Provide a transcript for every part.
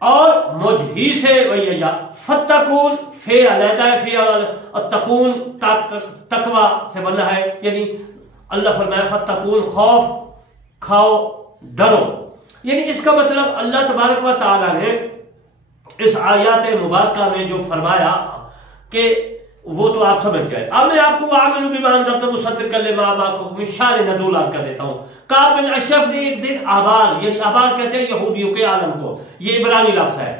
اور مجھ ہی سے وہی فتقون فے علیحدہ ہے، فے تقون تقوی سے بنا ہے، یعنی اللہ فرمایا فتقون خوف کھاؤ ڈرو، یعنی اس کا مطلب اللہ تبارک و تعالی نے اس آیات مبارکہ میں جو فرمایا کہ وہ تو آپ سمجھ گئے۔ اب میں آپ کو وَآمِنُوا بِمَا أَنزَلْتَ مُصَدِّقًا لِمَا مَعَكُم مِّن شَأْنِ نَزُولٍ کر دیتا ہوں۔ کعب بن اشرف نے ایک دن آبار، یعنی آبار کہتے ہیں یہودیوں کے عالم کو، یہ عبرانی لفظ ہے،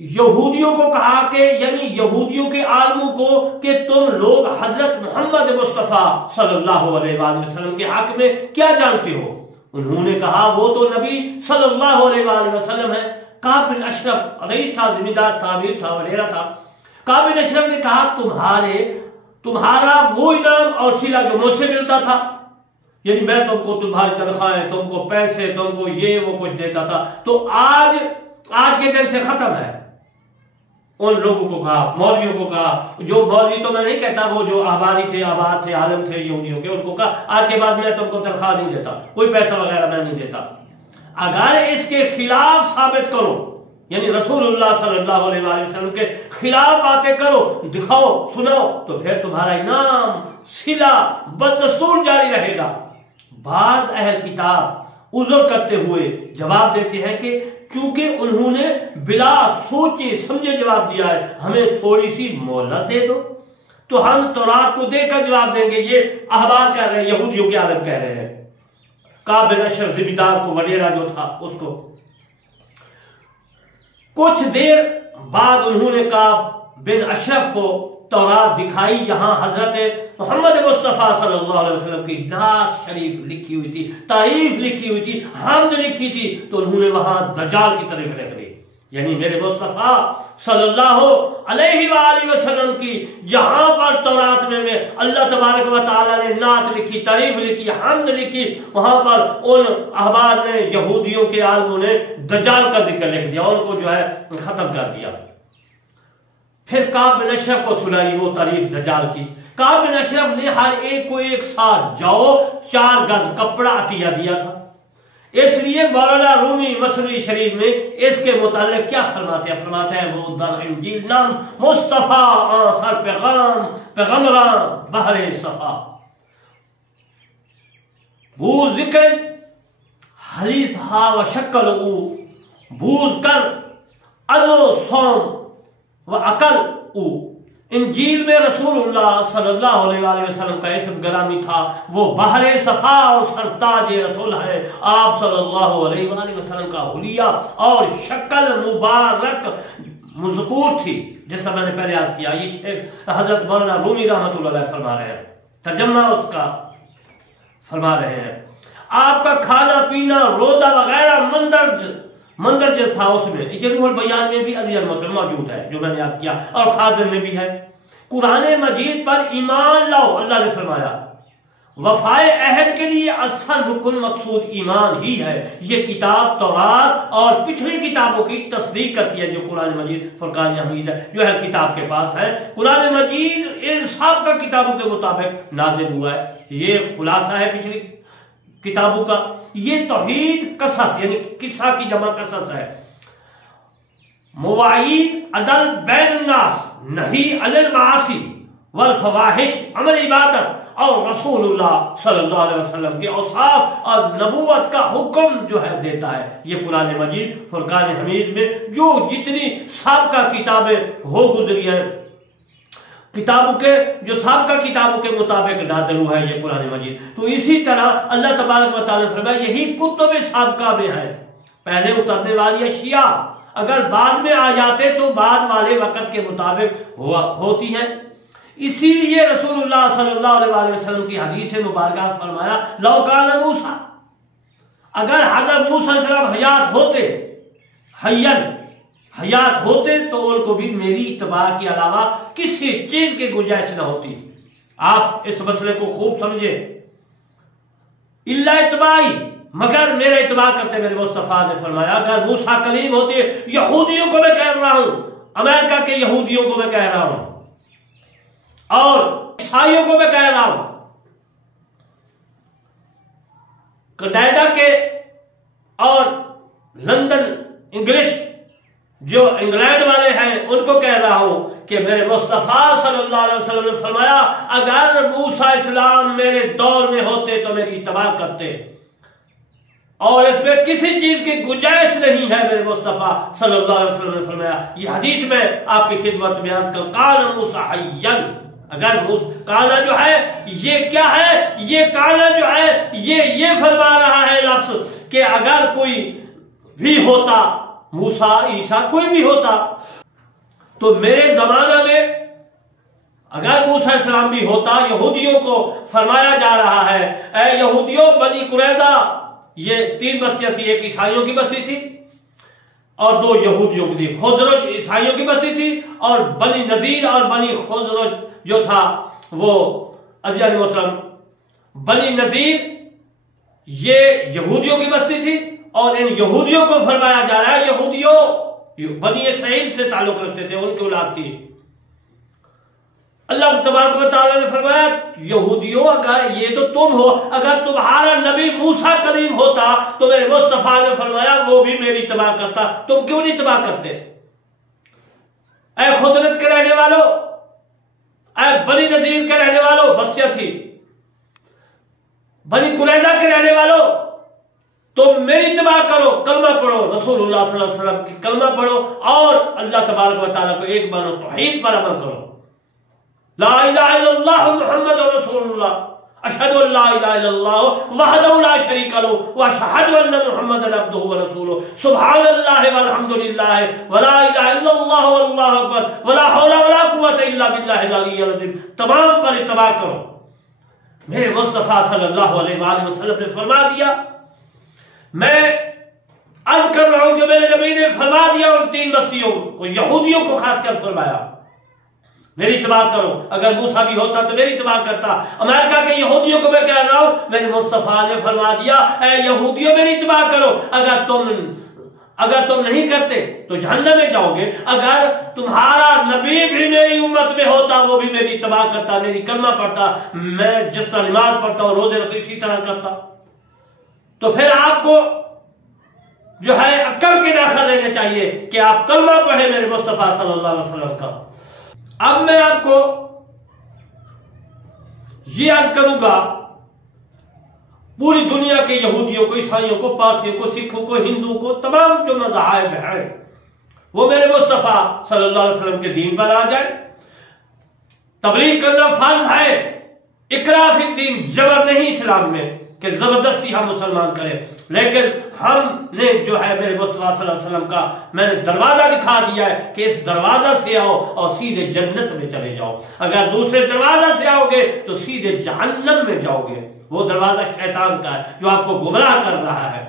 یہودیوں کو کہا کہ یعنی یہودیوں کے عالموں کو کہ تم لوگ حضرت محمد مصطفیٰ صلی اللہ علیہ وآلہ وسلم کے حق میں کیا جانتے ہو؟ انہوں نے کہا وہ تو نبی صلی اللہ علیہ وآلہ وسلم ہے۔ کعب بن اشرف رئیس تھا، ذمہ دار تھا، امیر تھا، وغیرہ تھا۔ کعب بن اشرف نے کہا تمہارا وہ انعام اور صلہ جو مجھ سے ملتا تھا، یعنی میں تم کو تمہاری تنخواہیں، تم کو پیسے، تم کو یہ وہ کچھ دیتا تھا، تو آج کے دن سے ختم ہے۔ ان لوگوں کو کہا، مولویوں کو کہا، جو مولوی تو میں نہیں کہتا، وہ جو آباری تھے، آباد تھے، عالم تھے یہودیوں کے، ان کو کہا آج کے بعد میں تم کو تنخواہ نہیں دیتا، کوئی پیسہ وغیرہ میں نہیں دیتا۔ اگر اس کے خلاف ثابت کرو، یعنی رسول اللہ صلی اللہ علیہ وآلہ وسلم کے خلاف باتیں کرو، دکھاؤ، سناؤ، تو پھر تمہارا انعام صلہ بدستور جاری رہے گا۔ بعض اہل کتاب عذر کرتے ہوئے جواب دیتے ہیں کہ چونکہ انہوں نے بلا سوچے سمجھے جواب دیا ہے، ہمیں تھوڑی سی مہلت دے دو تو ہم تورات کو دے کر جواب دیں گے۔ یہ احبار کہہ رہے ہیں، یہودیوں کے عالم کہہ رہے ہیں۔ کعب بن اشرف ذمہ دار کو، وڈیرا جو تھا اس کو، کچھ دیر بعد انہوں نے کعب بن اشرف کو تورات دکھائی، یہاں حضرت محمد مصطفیٰ صلی اللہ علیہ وسلم کی نعت شریف لکھی ہوئی تھی، تعریف لکھی ہوئی تھی، حمد لکھی تھی، تو انہوں نے وہاں دجال کی طرف رکھ دی، یعنی میرے مصطفیٰ صلی اللہ علیہ وآلہ وسلم کی جہاں پر تورات میں اللہ تبارک و تعالیٰ نے نعت لکھی، تعریف لکھی، حمد لکھی، وہاں پر ان احبار نے، یہودیوں کے عالموں نے دجال کا ذکر لکھ دیا، ان کو جو ہے ختم کر دیا۔ پھر کعب بن اشرف کو سنائی وہ تعریف دجال کی۔ کعب بن اشرف نے ہر ایک کو ایک ساتھ جاؤ 4 گز کپڑا عطیہ دیا تھا۔ اس لیے مولانا رومی مصنوی شریف میں اس کے متعلق کیا فرماتے ہیں؟ فرماتے ہیں وہ در انجیل نام مصطفیٰ سر پیغمبران بحر صفا، بوز ذکر حلیث ہا و شکل او، بوز کر ازو سوم و عقل او۔ انجیل میں رسول اللہ صلی اللہ علیہ وآلہ وسلم کا اسم گرامی تھا، وہ بحر صفا اور سرتاج رسول ہے۔ آپ صلی اللہ علیہ وآلہ وسلم کا حلیہ اور شکل مبارک مذکور تھی، جس طرح میں نے پہلے عرض کیا۔ یہ شیخ حضرت مولانا رومی رحمۃ اللہ علیہ فرما رہے ہیں، ترجمہ اس کا فرما رہے ہیں۔ آپ کا کھانا پینا، روزہ وغیرہ مندرجہ تھا اس میں، یہ روح البیان میں بھی عزیز مطلب موجود ہے جو میں نے یاد کیا، اور خازن میں بھی ہے۔ قرآن مجید پر ایمان لاؤ، اللہ نے فرمایا۔ وفائے عہد کے لیے اصل رکن مقصود ایمان ہی ہے۔ یہ کتاب تورات اور پچھلی کتابوں کی تصدیق کرتی ہے، جو قرآن مجید فرقان حمید ہے، جو ہے کتاب کے پاس ہے۔ قرآن مجید ان سب کا کتابوں کے مطابق نازل ہوا ہے، یہ خلاصہ ہے پچھلی کتابوں کا۔ یہ توحید قصص یعنی قصہ کی جمع قصص ہے۔ مواعید عدل بین الناس، نہی عن المعاصی والفواحش، عمل عبادت، اور رسول اللہ صلی اللہ علیہ وسلم کے اوصاف اور نبوت کا حکم جو ہے دیتا ہے۔ یہ قرآن مجید فرقان حمید میں جو جتنی سابقہ کتابیں ہو گزری ہیں، کتابوں کے جو سابقہ کتابوں کے مطابق نازل ہوا ہے یہ قرآن مجید۔ تو اسی طرح اللہ تبارک و تعالیٰ نے فرمایا یہی کتب سابقہ میں ہے، پہلے اترنے والی اشیاء اگر بعد میں آ جاتے تو بعد والے وقت کے مطابق ہوتی ہیں۔ اسی لیے رسول اللہ صلی اللہ علیہ وسلم کی حدیث مبارکہ فرمایا لو کان موسیٰ، اگر حضرت موسیٰ علیہ السلام حیات ہوتے تو ان کو بھی میری اتباع کے علاوہ کسی چیز کی گنجائش نہ ہوتی۔ آپ اس مسئلے کو خوب سمجھیں، الا اتباعی، مگر میرا اتباع کرتے میرے مصطفیٰ نے فرمایا اگر موسیٰ کلیم ہوتے، یہودیوں کو میں کہہ رہا ہوں، امریکہ کے یہودیوں کو میں کہہ رہا ہوں اور عیسائیوں کو میں کہہ رہا ہوں، کینیڈا کے اور لندن انگلش جو انگلینڈ والے ہیں ان کو کہہ رہا ہوں کہ میرے مصطفیٰ صلی اللہ علیہ وسلم نے فرمایا اگر موسیٰ اسلام میرے دور میں ہوتے تو میری اتباع کرتے، اور اس میں کسی چیز کی گنجائش نہیں ہے۔ میرے مصطفیٰ صلی اللہ علیہ وسلم نے فرمایا، یہ حدیث میں آپ کی خدمت میں بیان کروں، کان موسیٰ حیّا، اگر کانا جو ہے یہ کیا ہے، یہ کانا جو ہے یہ فرما رہا ہے لفظ کہ اگر کوئی بھی ہوتا، موسیٰ عیسیٰ کوئی بھی ہوتا، تو میرے زمانہ میں اگر موسیٰ السلام بھی ہوتا، یہودیوں کو فرمایا جا رہا ہے اے یہودیوں، بنی قریظہ، یہ 3 بستیاں تھی، ایک عیسائیوں کی بستی تھی اور 2 یہودیوں کی تھی، خزرج عیسائیوں کی بستی تھی اور بنی نذیر اور بنی خزرج جو تھا وہ عزیزان محترم بنی نذیر یہ یہودیوں کی بستی تھی، اور ان یہودیوں کو فرمایا جا رہا ہے، یہودیوں بنی اسرائیل سے تعلق رکھتے تھے، ان کی اولاد تھی۔ اللہ تبارک و تعالیٰ نے فرمایا یہودیوں اگر یہ تو تم ہو، اگر تمہارا نبی موسیٰ کریم ہوتا تو میرے مصطفیٰ نے فرمایا وہ بھی میری اتباع کرتا، تم کیوں نہیں اتباع کرتے؟ اے خزرج کے رہنے والوں، اے بنی نذیر کے رہنے والوں، بستیاں تھی، بنی قریظہ کے رہنے والوں، تم میری اتباع کرو، کلمہ پڑھو، رسول اللہ صلی اللہ علیہ وسلم کی کلمہ پڑھو اور اللہ تبارک و تعالیٰ کو ایک مانو، توحید پر عمل کرو، لا الہ الا اللہ محمد رسول اللہ، اشہد ان لا الہ الا اللہ وحدہ لا شریک لہ واشہد ان محمدا عبدہ ورسولہ، سبحان اللہ والحمد للہ ولا الہ الا اللہ واللہ اکبر ولا حول ولا قوۃ الا باللہ العلی العظیم، تمام پر اتباع کرو۔ میرے مصطفیٰ صلی اللہ علیہ وآلہ وسلم نے فرما دیا، میں عرض کر رہا ہوں کہ میرے نبی نے فرما دیا ان 3 بستیوں کو، یہودیوں کو خاص کر فرمایا میری اتباع کرو، اگر موسیٰ بھی ہوتا تو میری اتباع کرتا۔ امریکہ کے یہودیوں کو میں کہہ رہا ہوں، میرے مصطفیٰ نے فرما دیا اے یہودیوں میری اتباع کرو، اگر تم نہیں کرتے تو جہنم میں جاؤ گے، اگر تمہارا نبی بھی میری امت میں ہوتا وہ بھی میری اتباع کرتا، میری کلمہ پڑھتا، میں جس طرح نماز پڑھتا ہوں روزے رکھتا اسی طرح کرتا، تو پھر آپ کو جو ہے عقل کے داخل لینے چاہیے کہ آپ کلمہ پڑھیں میرے مصطفیٰ صلی اللہ علیہ وسلم کا۔ اب میں آپ کو یہ عرض کروں گا، پوری دنیا کے یہودیوں کو، عیسائیوں کو، پارسیوں کو، سکھوں کو، ہندو کو، تمام جو مذاہب ہیں وہ میرے مصطفیٰ صلی اللہ علیہ وسلم کے دین پر آ جائے، تبلیغ کرنا فرض ہے، اکراہ فی الدین، جبر نہیں اسلام میں کہ زبردستی ہم مسلمان کریں، لیکن ہم نے جو ہے میرے مصطفیٰ صلی اللہ علیہ وسلم کا میں نے دروازہ دکھا دیا ہے کہ اس دروازہ سے آؤ اور سیدھے جنت میں چلے جاؤ، اگر دوسرے دروازہ سے آؤ گے تو سیدھے جہنم میں جاؤ گے، وہ دروازہ شیطان کا ہے جو آپ کو گمراہ کر رہا ہے۔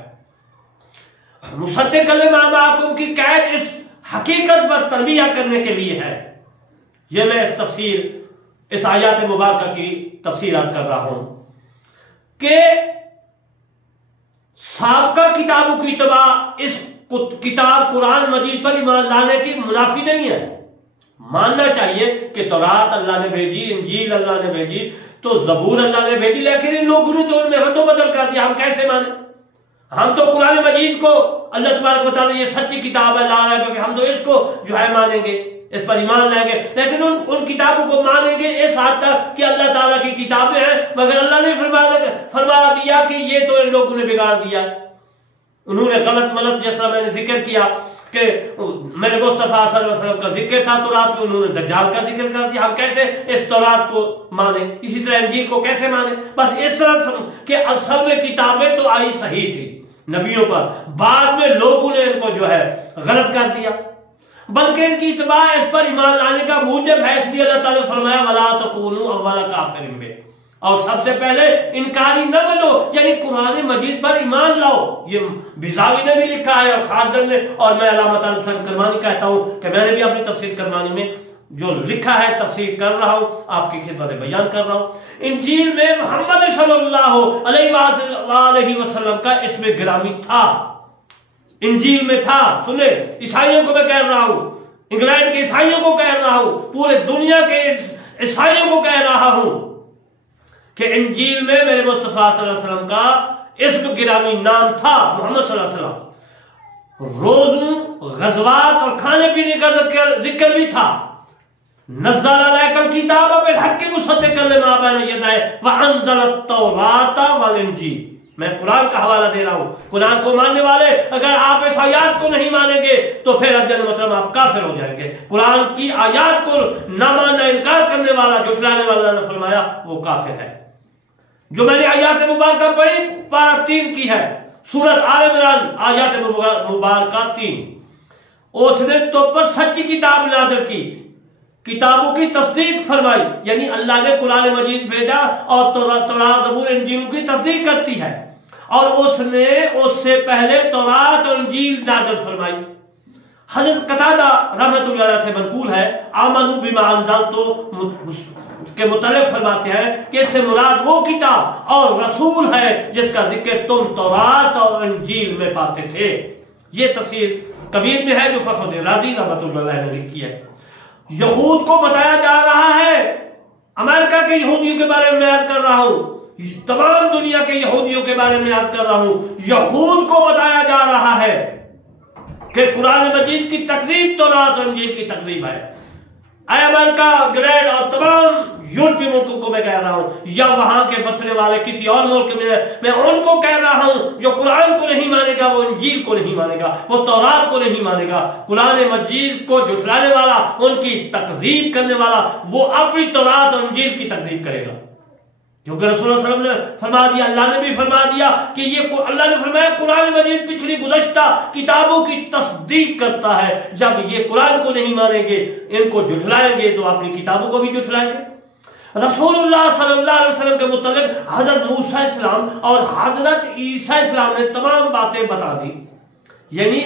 مصدق لما معکم کی قید اس حقیقت پر تربیہ کرنے کے لیے ہے۔ یہ میں اس آیات مبارکہ کی تفسیر عرض کر رہا ہوں کہ سابقہ کتابوں کی اتباع اس کتاب قرآن مجید پر ایمان لانے کی منافی نہیں ہے۔ ماننا چاہیے کہ تورات اللہ نے بھیجی، انجیل اللہ نے بھیجی، تو زبور اللہ نے بھیجی، لیکن ان لوگوں نے تو ان میں رد و بدل کر دیا، ہم کیسے مانیں؟ ہم تو قرآن مجید کو اللہ تبارک و تعالیٰ یہ سچی کتاب ہے، لا ریب فیہ، ہم تو اس کو جو ہے مانیں گے، اس پر ایمان لائیں گے، لیکن ان کتابوں کو مانیں گے اس حد تک کہ اللہ تعالیٰ کی کتابیں ہیں، مگر اللہ نے فرما دیا کہ یہ تو ان لوگوں نے بگاڑ دیا، انہوں نے غلط ملت، جس طرح میں نے ذکر کیا کہ میرے مصطفیٰ صلی اللہ علیہ وسلم کا ذکر تھا تورات میں، انہوں نے دجال کا ذکر کر دیا، ہم کیسے اس تورات کو مانیں؟ اسی طرح انجیل کو کیسے مانیں؟ بس اس طرح کہ اصل میں کتابیں تو آئی صحیح تھی نبیوں پر، بعد میں لوگوں نے ان کو جو ہے غلط کر دیا، بلکہ ان کی اتباع اس پر ایمان لانے کا موجب ہے، اس لیے اللہ تعالیٰ نے فرمایا وَلَا تَكُونُوا أَوَّلَ كَافِرٍ بِهِ، اور سب سے پہلے انکاری نہ بنو، یعنی قرآن مجید پر ایمان لاؤ۔ یہ بیضاوی نے بھی لکھا ہے اور خازن نے، اور میں علامہ حسین کرمانی کہتا ہوں کہ میں نے بھی اپنی تفسیر کرمانی میں جو لکھا ہے تفسیر کر رہا ہوں، آپ کی خدمت میں بیان کر رہا ہوں۔ انجیل میں محمد صلی اللہ علیہ وسلم کا اسم گرامی تھا، انجیل میں تھا، سنیں، عیسائیوں کو میں کہہ رہا ہوں، انگلینڈ کے عیسائیوں کو کہہ رہا ہوں، پورے دنیا کے عیسائیوں کو کہہ رہا ہوں کہ انجیل میں میرے مصطفیٰ صلی اللہ علیہ وسلم کا اسم گرامی نام تھا، محمد صلی اللہ علیہ وسلم، روزوں، غزوات اور کھانے پینے کا ذکر بھی تھا۔ نزل علیک الکتاب بالحق مصدقا لما بین یدیہ وانزل التوراۃ والانجیل۔ میں قرآن کا حوالہ دے رہا ہوں۔ قرآن کو ماننے والے اگر آپ اس آیات کو نہیں مانیں گے تو پھر اجل مطلب آپ کافر ہو جائیں گے۔ قرآن کی آیات کو نہ ماننا، انکار کرنے والا، جھٹلانے والا نے فرمایا وہ کافر ہے۔ جو میں نے آیات مبارکہ پڑھی پارہ 3 کی ہے، سورۃ آل عمران آیات مبارکہ 3۔ اس نے تو پر سچی کتاب نازل کی، کتابوں کی تصدیق فرمائی، یعنی اللہ نے قرآن مجید بھیجا اور تورات، زبور، انجیل کی تصدیق کرتی ہے، اور اس نے اس سے پہلے تورات اور انجیل نازل فرمائی۔ حضرت قتادہ رحمۃ اللہ علیہ سے منقول ہے، آمنوا بما انزلت کے متعلق فرماتے ہیں کہ اس سے مراد وہ کتاب اور رسول ہے جس کا ذکر تم تورات اور انجیل میں پاتے تھے۔ یہ تفسیر کبیر میں ہے جو فخر الدین رازی رحمۃ اللہ علیہ نے لکھی ہے۔ یہود کو بتایا جا رہا ہے، امریکہ کے یہودیوں کے بارے میں عرض کر رہا ہوں، تمام دنیا کے یہودیوں کے بارے میں عرض کر رہا ہوں، یہود کو بتایا جا رہا ہے کہ قرآن مجید کی تکذیب تورات اور انجیل کی تکذیب ہے۔ اے امریکہ، انگلینڈ اور تمام یورپی ملکوں کو میں کہہ رہا ہوں، یا وہاں کے بسنے والے کسی اور ملک میں ان کو کہہ رہا ہوں جو قرآن کو نہیں مانے گا، وہ انجیل کو نہیں مانے گا، وہ تورات کو نہیں مانے گا، قرآن مجید کو جھٹلانے والا، ان کی تکذیب کرنے والا، وہ اپنی تورات اور انجیل کی تکذیب کرے گا۔ کیونکہ رسول اللہ صلی اللہ علیہ وسلم نے فرما دیا، اللہ نے بھی فرما دیا کہ یہ اللہ نے فرمایا قرآن مجید پچھلی گزشتہ کتابوں کی تصدیق کرتا ہے۔ جب یہ قرآن کو نہیں مانیں گے، ان کو جھٹلائیں گے، تو اپنی کتابوں کو بھی جھٹلائیں گے۔ رسول اللہ صلی اللہ علیہ وسلم کے متعلق حضرت موسیٰ السلام اور حضرت عیسیٰ السلام نے تمام باتیں بتا دی، یعنی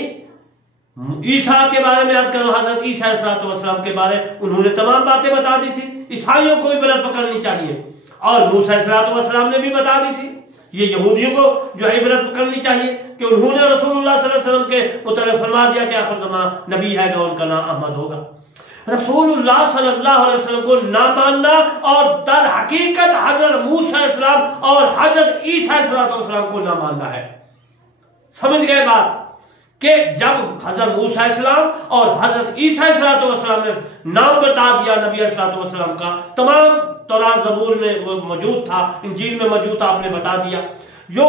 عیسیٰ کے بارے میں عرض کروں، حضرت عیسیٰ علیہ السلام کے بارے انہوں نے تمام باتیں بتا دی تھی۔ عیسائیوں کو عبرت پکڑنی چاہیے، اور موسیٰ علیہ السلام نے بھی بتا دی تھی۔ یہ یہودیوں کو جو ہے عبرت پکڑنی چاہیے کہ انہوں نے رسول اللہ صلی اللہ علیہ وسلم کے متعلق فرما دیا کہ آخر زمان نبی ہے گا، ان کا نام احمد ہوگا۔ رسول اللہ صلی اللہ علیہ وسلم کو نہ ماننا اور در حقیقت حضرت موسیٰ علیہ السلام اور حضرت عیسیٰ علیہ السلام کو نہ ماننا ہے۔ سمجھ گئے بات کہ جب حضرت موسیٰ علیہ السلام اور حضرت عیسیٰ علیہ السلام نے نام بتا دیا نبی علیہ السلام کا، تمام تورات زبور میں وہ موجود تھا، انجیل میں موجود تھا، آپ نے بتا دیا۔ جو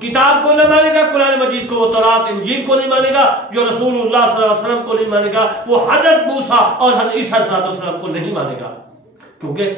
کتاب کو نہ مانے گا قرآن مجید کو، وہ تورات انجیل کو نہیں مانے گا، جو رسول اللہ صلی اللہ علیہ وسلم کو نہیں مانے گا، وہ حضرت موسیٰ اور حضرت عیسیٰ علیہ السلام کو نہیں مانے گا۔ کیونکہ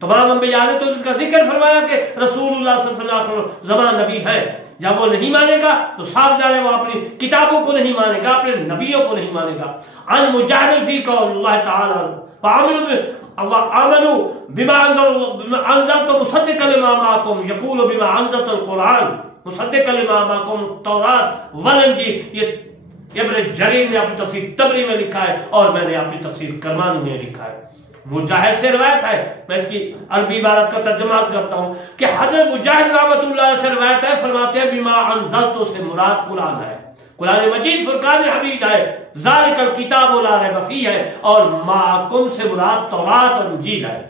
تمام انبیاء نے تو ان کا ذکر فرمایا کہ رسول اللہ صلی اللہ علیہ وسلم زمان نبی ہے۔ جب وہ نہیں مانے گا تو صاف جائے وہ اپنی کتابوں کو نہیں مانے گا، اپنے نبیوں کو نہیں مانے گا۔ ان مجادل فی قول اللہ تعالی وآمنوا بما انزلت مصدقا لما معكم يقول بما انزلت القرآن مصدقا لما معكم التوراۃ والانجیل۔ یہ ابن جریر نے اپنی تفسیر طبری میں لکھا ہے اور میں نے اپنی تفسیر کرمانی میں لکھا ہے۔ مجاہد سے روایت ہے، میں اس کی عربی عبارت کا ترجمہ کرتا ہوں کہ حضرت مجاہد رحمۃ اللہ علیہ سے روایت ہے، فرماتے ہیں بما انزلت سے مراد قرآن ہے، قرآن مجید فرقان حمید ہے، ذالک الکتاب لا ریب فیہ ہے، اور معکم سے مراد تورات اور انجیل ہے۔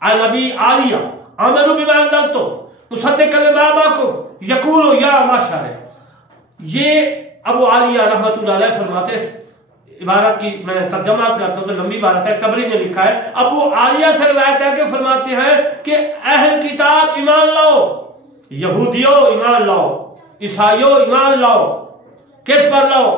عن ابی عالیہ آمنوا بما انزلت مصدقا لما معکم یقول یا معشر۔ یہ ابو عالیہ رحمۃ اللہ علیہ فرماتے ہیں، عبارت کی میں ترجمہ کرتا ہوں تو لمبی عبارت ہے، قبری نے لکھا ہے، ابو عالیہ سے روایت ہے کہ فرماتے ہیں کہ اہل کتاب ایمان لاؤ، یہودیوں ایمان لاؤ، عیسائیوں ایمان لاؤ۔ کس پر لاؤ؟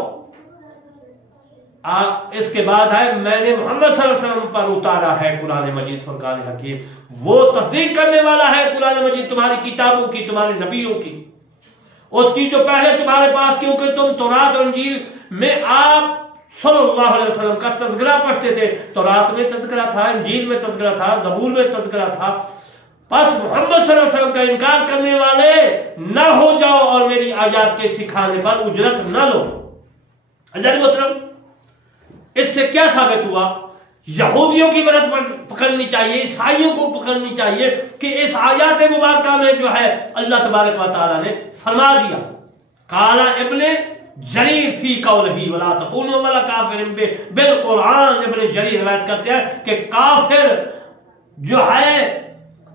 اس کے بعد ہے میں نے محمد صلی اللہ علیہ وسلم پر اتارا ہے قرآن مجید فرقان حکیم، وہ تصدیق کرنے والا ہے قرآن مجید تمہاری کتابوں کی، تمہارے نبیوں کی، اس کی جو پہلے تمہارے پاس، کیونکہ تم تورات اور انجیل میں آپ صلی اللہ علیہ وسلم کا تذکرہ پڑھتے تھے، تورات میں تذکرہ تھا، انجیل میں تذکرہ تھا، زبور میں تذکرہ تھا۔ پس محمد صلی اللہ علیہ وسلم کا انکار کرنے والے نہ ہو جاؤ اور میری آیات کے سکھانے پر اجرت نہ لو۔ عزیز محترم، اس سے کیا ثابت ہوا؟ یہودیوں کی مدد پکڑنی چاہیے، عیسائیوں کو پکڑنی چاہیے کہ اس آیات مبارکہ میں جو ہے اللہ تبارک و تعالیٰ نے فرما دیا، قال ابن جریر فی قولہ ولا تکونوا ولا کافر بالقرآن۔ ابن جریر روایت کرتے ہیں کہ کافر جو ہے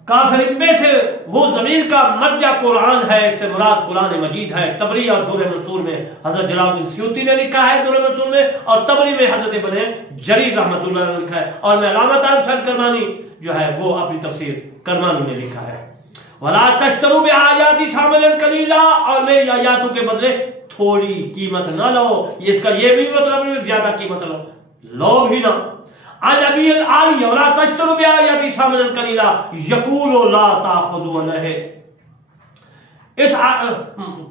کافر میں سے وہ ضمیر کا مرجع قرآن ہے، اس سے مراد قرآن مجید ہے۔ تبری اور در منصور میں حضرت جلال الدین سیوطی نے لکھا ہے در منصور میں، اور تبری میں حضرت ابن جریر رحمۃ اللہ نے لکھا ہے، اور میں علامہ طارق حسین کرمانی جو ہے وہ اپنی تفسیر کرمانی میں لکھا ہے وَلَا تَشْتَرُوا بِآيَاتِي ثَمَنًا قَلِيلًا، اور میری آیاتوں کے بدلے تھوڑی قیمت نہ لو، اس کا یہ بھی مطلب نہیں زیادہ قیمت لو بھی نہ۔ عن ابی العالیہ وَلَا تَشْتَرُوا بِآيَاتِي ثَمَنًا قَلِيلًا يَقُولُ لَا تَأْخُذُوا عَلَيْهِ، اس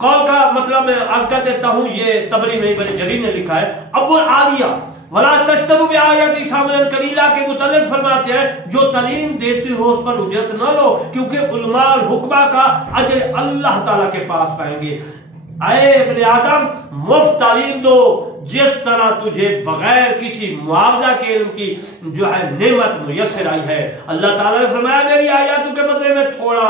قول کا مطلب میں عرض کر دیتا ہوں، یہ تبری میں ابن جریر نے لکھا ہے۔ ابو العالیہ وَلَا تَشْتَرُوا بِآيَاتِي ثَمَنًا قَلِيلًا کے متعلق فرماتے ہیں جو تعلیم دیتی ہو اس پر اجرت نہ لو، کیونکہ علماء اور حکماء کا اجر اللہ تعالیٰ کے پاس پائیں گے۔ اے ابن آدم، مفت تعلیم دو، جس طرح تجھے بغیر کسی معاوضہ کے علم کی جو ہے نعمت میسر آئی ہے۔ اللہ تعالیٰ نے فرمایا میری آیاتوں کے بدلے میں تھوڑا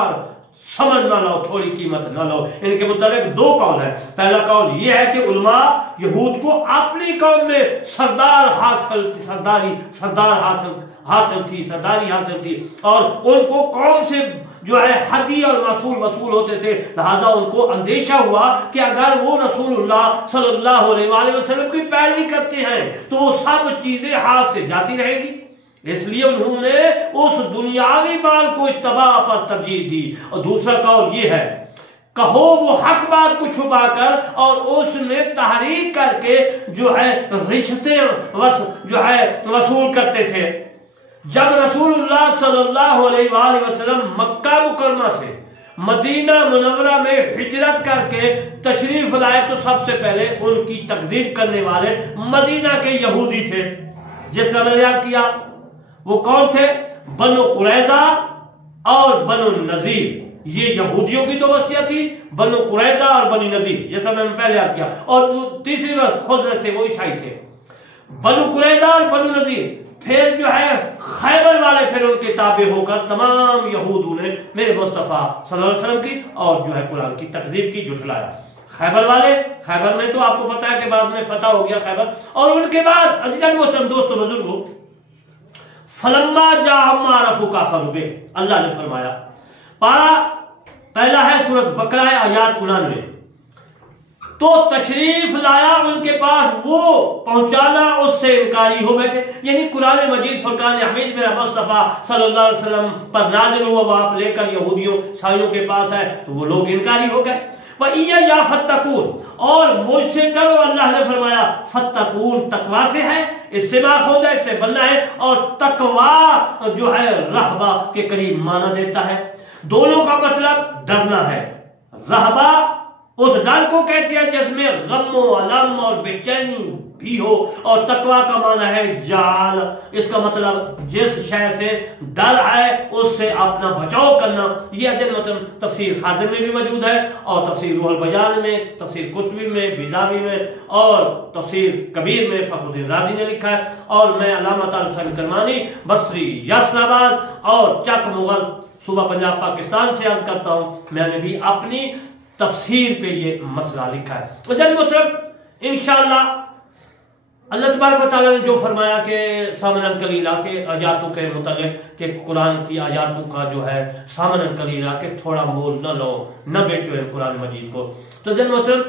سمجھ نہ لو، تھوڑی قیمت نہ لو۔ ان کے متعلق دو قول ہے۔ پہلا قول یہ ہے کہ علماء یہود کو اپنی قوم میں سرداری حاصل تھی اور ان کو قوم سے جو ہے ہدیہ اور وصول ہوتے تھے، لہذا ان کو اندیشہ ہوا کہ اگر وہ رسول اللہ صلی اللہ علیہ وآلہ وسلم کی پیروی کرتے ہیں تو وہ سب چیزیں ہاتھ سے جاتی رہے گی، اس لیے انہوں نے اس دنیاوی مال کو اتباع پر ترجیح دی۔ اور دوسرا قول یہ ہے، کہو وہ حق بات کو چھپا کر اور اس میں تحریک کر کے جو ہے رشتے جو ہے وصول کرتے تھے۔ جب رسول اللہ صلی اللہ علیہ وآلہ وسلم مکہ مکرمہ سے مدینہ منورہ میں ہجرت کر کے تشریف لائے تو سب سے پہلے ان کی تکذیب کرنے والے مدینہ کے یہودی تھے، جس طرح میں نے یاد کیا۔ وہ کون تھے؟ بنو قریظہ اور بنو نذیر، یہ یہودیوں کی تو بستیاں تھی، بنو قریظہ اور بنو نذیر، جیسا میں نے پہلے یاد کیا۔ اور تیسری بات خزرج تھے، وہ عیسائی تھے۔ بنو قریظہ اور بنو نذیر، پھر جو ہے خیبر والے پھر ان کے تابع ہو کر تمام یہودوں نے میرے مصطفیٰ صلی اللہ علیہ وسلم کی اور جو ہے قرآن کی تکذیب کی، جھٹلایا۔ خیبر والے، خیبر میں تو آپ کو پتا ہے کہ بعد میں فتح ہو گیا خیبر، اور ان کے بعد عزیزان محترم دوستو بزرگو، فلما جاءہم ما عرفوا کفروا بہ، اللہ نے فرمایا، پہلا ہے سورۃ بقرہ آیات 99، تو تشریف لایا ان کے پاس وہ پہنچانا اس سے انکاری ہو بیٹھے، یعنی قرآن مجید فرقان حمید میرا مصطفیٰ صلی اللہ علیہ وسلم پر نازل ہوا، وہ آپ لے کر یہودیوں عیسائیوں کے پاس ہے تو وہ لوگ انکاری ہو گئے۔ وَإِيَّ يَا فَاتَّقُونَ، اور مجھ سے ڈرو، اللہ نے فرمایا فَاتَّقُونَ تقوی سے ہے، اس سے ماخوذ ہے، اس سے بننا ہے، اور تقوی جو ہے رہبہ کے قریب معنی دیتا ہے، دونوں کا مطلب ڈرنا ہے۔ رہبہ اس ڈر کو کہتے ہیں جس میں غم و علم اور بے چینی بھی ہو، اور تقوی کا معنی ہے جال، اس کا مطلب جس شے سے ڈر ہے اس سے اپنا بچاؤ کرنا۔ یہ اجل مطلب تفسیر خازن میں بھی موجود ہے، اور تفسیر روح البیان میں، تفسیر قطبی میں، بیضاوی میں، اور تفسیر کبیر میں فخر الدین رازی نے لکھا ہے۔ اور میں علامہ طارق حسین کرمانی بصری یاسر آباد اور چک مغل صوبہ پنجاب پاکستان سے عرض کرتا ہوں، میں نے بھی اپنی تفسیر پہ یہ مسئلہ لکھا ہے۔ تو جن مطلب انشاءاللہ اللہ تبارک و تعالیٰ نے جو فرمایا کہ ثمناً قلیلا کے آیاتوں کے متعلق کہ قرآن کی آیاتوں کا جو ہے ثمناً قلیلا کہ تھوڑا مول نہ لو، نہ بیچو ہے قرآن مجید کو۔ تو جن مطلب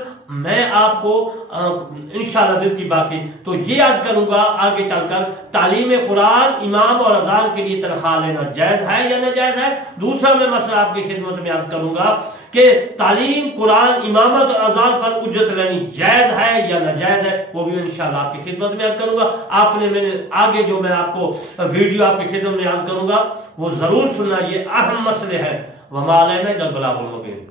میں آپ کو انشاءاللہ دل کی باقی تو یہ عرض کروں گا آگے چل کر، تعلیم قرآن امام اور اذان کے لیے تنخواہ لینا جائز ہے یا ناجائز ہے۔ دوسرا میں مسئلہ آپ کی خدمت میں عرض کروں گا کہ تعلیم قرآن امامت اور اذان پر اجرت لینی جائز ہے یا ناجائز ہے، وہ بھی انشاءاللہ آپ کی خدمت میں عرض کروں گا۔ آپ نے میں آگے جو میں آپ کو ویڈیو آپ کی خدمت میں عرض کروں گا وہ ضرور سننا، یہ اہم مسئلے ہیں۔ وما علینا الا البلاغ المبین۔